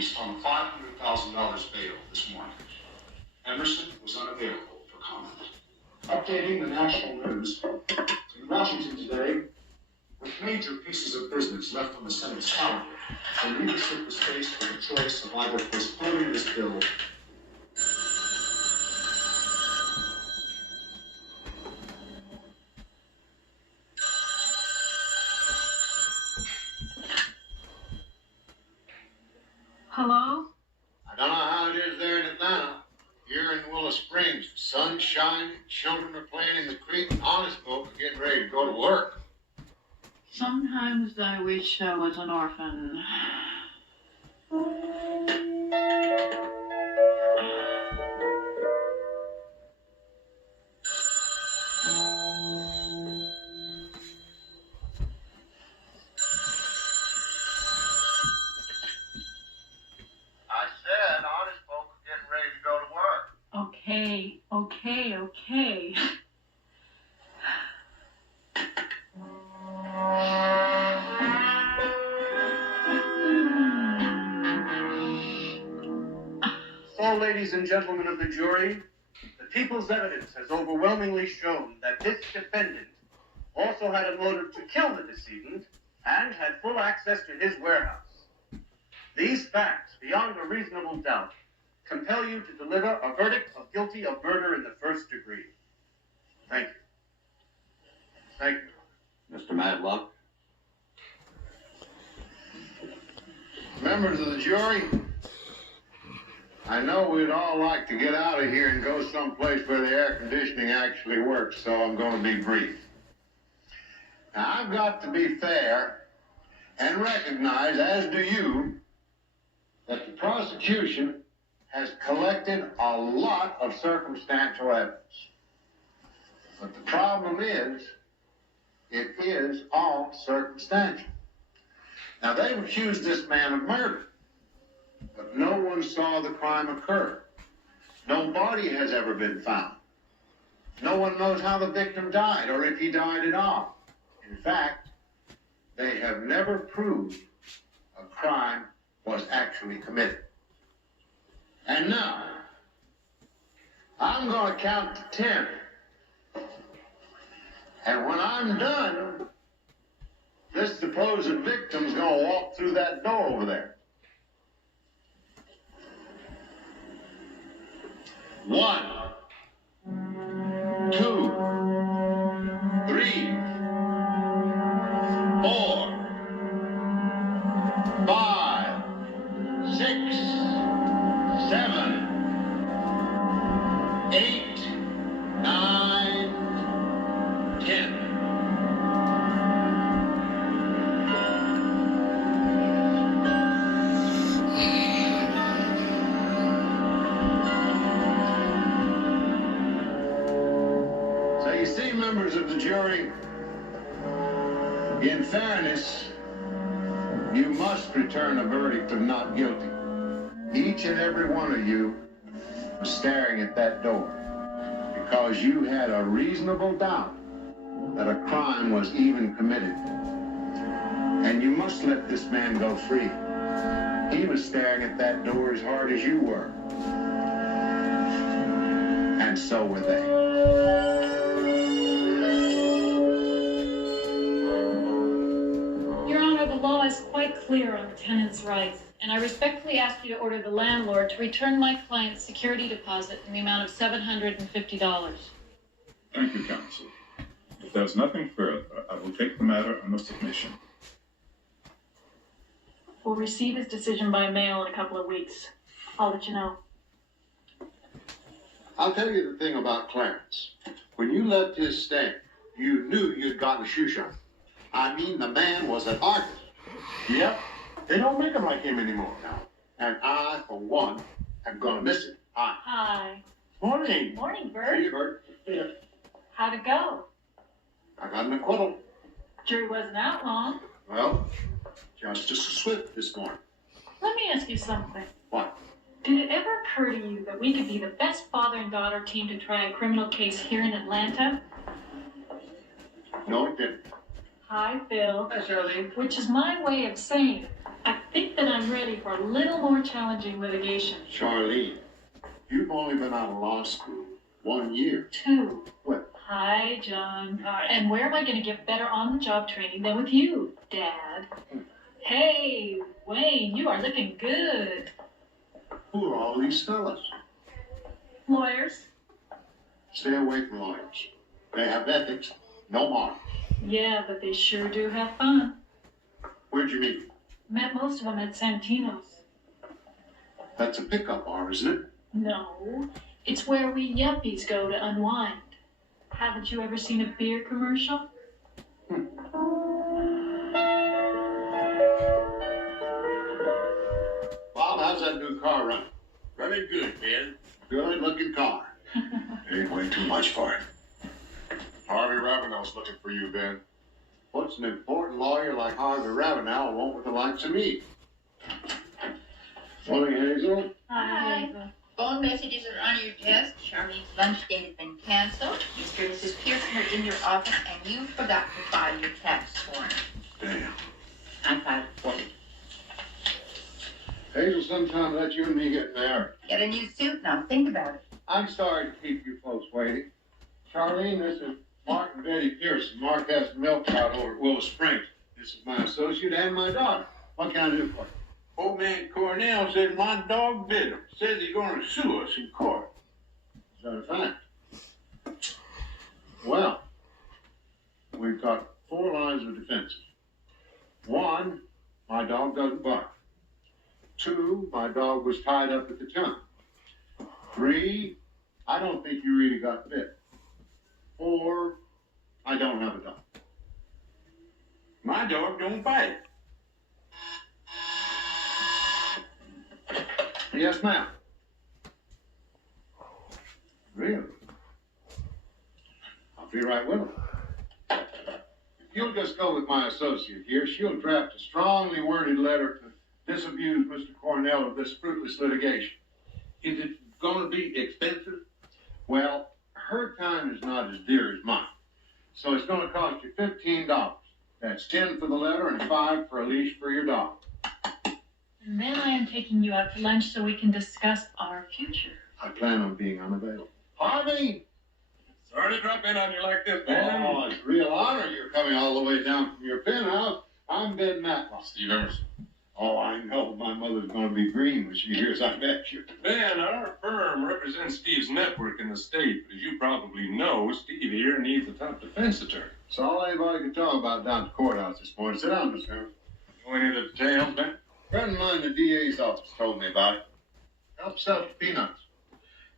released on $500,000 bail this morning. Emerson was unavailable for comment. Updating the national news. In Washington today, with major pieces of business left on the Senate's calendar, the leadership was faced with a choice of either postponing this bill. Hello? I don't know how it is there in Atlanta. Here in Willow Springs, sun's shining, children are playing in the creek, and honest folk are getting ready to go to work. Sometimes I wish I was an orphan. I said honest folk are getting ready to go to work. Okay. So, ladies and gentlemen of the jury, the people's evidence has overwhelmingly shown that this defendant also had a motive to kill the decedent and had full access to his warehouse. These facts, beyond a reasonable doubt, compel you to deliver a verdict of guilty of murder in the first degree. Thank you. Thank you. Mr. Matlock. Members of the jury, I know we'd all like to get out of here and go someplace where the air conditioning actually works, so I'm going to be brief. Now, I've got to be fair and recognize, as do you, that the prosecution has collected a lot of circumstantial evidence. But the problem is, it is all circumstantial. Now, they've accused this man of murder, but no one saw the crime occur. No body has ever been found. No one knows how the victim died or if he died at all. In fact, they have never proved a crime was actually committed. And now, I'm going to count to 10. And when I'm done, this supposed victim's going to walk through that door over there. 1, 2, 3, 4, 5, 6, 7, 8, 9, 10. So you see, members of the jury, in fairness, you must return a verdict of not guilty. Each and every one of you was staring at that door because you had a reasonable doubt that a crime was even committed. And you must let this man go free. He was staring at that door as hard as you were. And so were they. Your Honor, the law is quite clear on the tenant's rights, and I respectfully ask you to order the landlord to return my client's security deposit in the amount of $750. Thank you, counsel. If there's nothing further, I will take the matter under submission. We'll receive his decision by mail in a couple of weeks. I'll let you know. I'll tell you the thing about Clarence. When you left his stand, you knew you'd gotten a shoe shine. I mean, the man was an artist. Yep, they don't make him like him anymore now. And I, for one, am gonna miss it. Hi. Hi. Morning. Morning, Hey, Bert. Bert. Yeah. How'd it go? I got an acquittal. Jury wasn't out long. Well, Justice Swift this morning. Let me ask you something. What? Did it ever occur to you that we could be the best father and daughter team to try a criminal case here in Atlanta? No, it didn't. Hi, Phil. Hi, Charlene. Which is my way of saying I think that I'm ready for a little more challenging litigation. Charlene, you've only been out of law school 1 year. 2. What? Hi, John. And where am I going to get better on-the-job training than with you, Dad? Hey, Wayne, you are looking good. Who are all these fellas? Lawyers? Stay away from lawyers. They have ethics, no morals. Yeah, but they sure do have fun. Where'd you meet them? Met most of them at Santino's. That's a pickup bar, isn't it? No, it's where we yuppies go to unwind. Haven't you ever seen a beer commercial? Bob, how's that new car running? Running good, Ben. Good looking car. Ain't way too much for it. Harvey Ravenel's looking for you, Ben. What's an important lawyer like Harvey Ravenel want with the likes of me? Morning, Hazel. Hi. Phone messages are on your desk. Charlene's lunch date has been canceled. Mr. and Mrs. Pearson are in your office, and you forgot to file your tax form. Damn. I filed it for you. Hazel, sometimes let you and me get married. Get a new suit now. Think about it. I'm sorry to keep you folks waiting. Charlene, this is Mark and Betty Pearson. Mark has the milk out over at Willow Springs. This is my associate and my daughter. What can I do for you? Old man Cornell says my dog bit him. Says he's gonna sue us in court. Is that a fact? Well, we've got 4 lines of defense. 1, my dog doesn't bark. 2, my dog was tied up at the time. 3, I don't think you really got bit. 4, I don't have a dog. My dog don't bite. Yes, ma'am. Really? I'll be right with him. If you'll just go with my associate here, she'll draft a strongly worded letter to disabuse Mr. Cornell of this fruitless litigation. Is it gonna be expensive? Well, her time is not as dear as mine. So it's going to cost you $15. That's 10 for the letter and 5 for a leash for your dog. And then I am taking you out to lunch so we can discuss our future. I plan on being unavailable. Harvey! Sorry to drop in on you like this, Ben. Oh, it's a real honor you're coming all the way down from your penthouse. I'm Ben Matlock. Steve Emerson. Oh, I know. My mother's going to be green when she hears I met you. Ben, our firm represents Steve's network in the state, but as you probably know, Steve here needs a top defense attorney. It's all anybody can talk about down at the courthouse this morning. Sit down, Mr. Emerson. Know any of the details, Ben? A friend of mine in the DA's office told me about it. Help sell peanuts.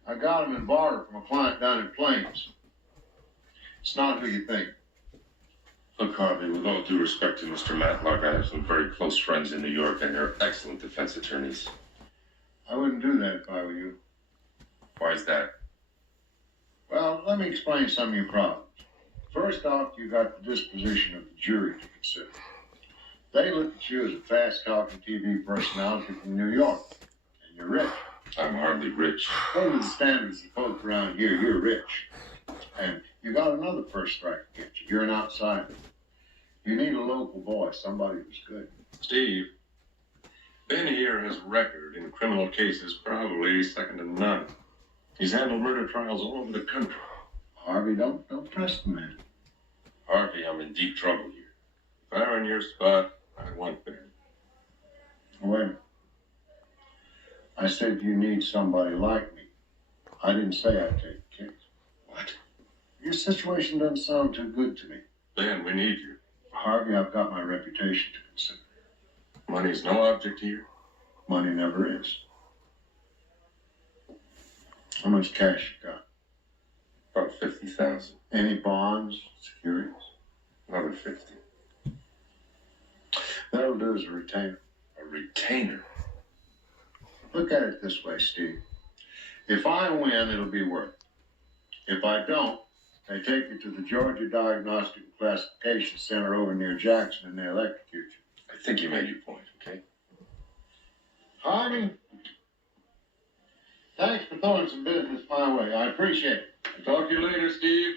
I got them in barter from a client down in Plains. It's not who you think. Look, Harvey, with all due respect to Mr. Matlock, I have some very close friends in New York, and they're excellent defense attorneys. I wouldn't do that if I were you. Why is that? Well, let me explain some of your problems. First off, you got the disposition of the jury to consider. They look at you as a fast-talking TV personality from New York, and you're rich. I'm hardly rich. According to the standards of folks around here, you're rich. And you got another first strike against you. You're an outsider. You need a local boy, somebody who's good. Steve, Ben here has a record in criminal cases probably second to none. He's handled murder trials all over the country. Harvey, don't press the man. Harvey, I'm in deep trouble here. If I were in your spot, I'd want Ben. Wait a minute. I said you need somebody like me. I didn't say I'd take the case. What? Your situation doesn't sound too good to me. Ben, we need you. Harvey, I've got my reputation to consider. Money's no object here. Money never is. How much cash you got? About 50,000. Any bonds, securities? Another 50. That'll do as a retainer. A retainer? Look at it this way, Steve. If I win, it'll be worth it. If I don't, they take you to the Georgia Diagnostic and Classification Center over near Jackson and they electrocute you. I think you made your point, okay? Harvey, thanks for throwing some business my way. I appreciate it. Talk to you later, Steve.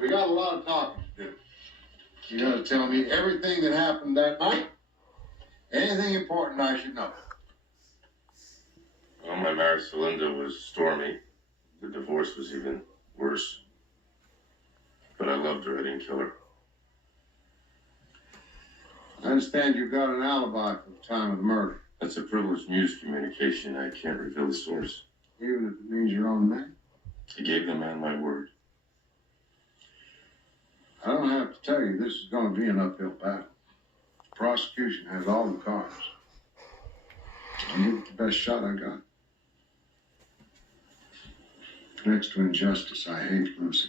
We got a lot of talking to do. You gotta tell me everything that happened that night. Anything important I should know. Well, my marriage to Linda was stormy. The divorce was even worse. But I loved her. I didn't kill her. I understand you've got an alibi for the time of the murder. That's a privileged news communication. I can't reveal the source. Even if it means your own name. I gave the man my word. I don't have to tell you this is going to be an uphill battle. The prosecution has all the cards. I'll give it the best shot I got. Next to injustice, I hate Lucy.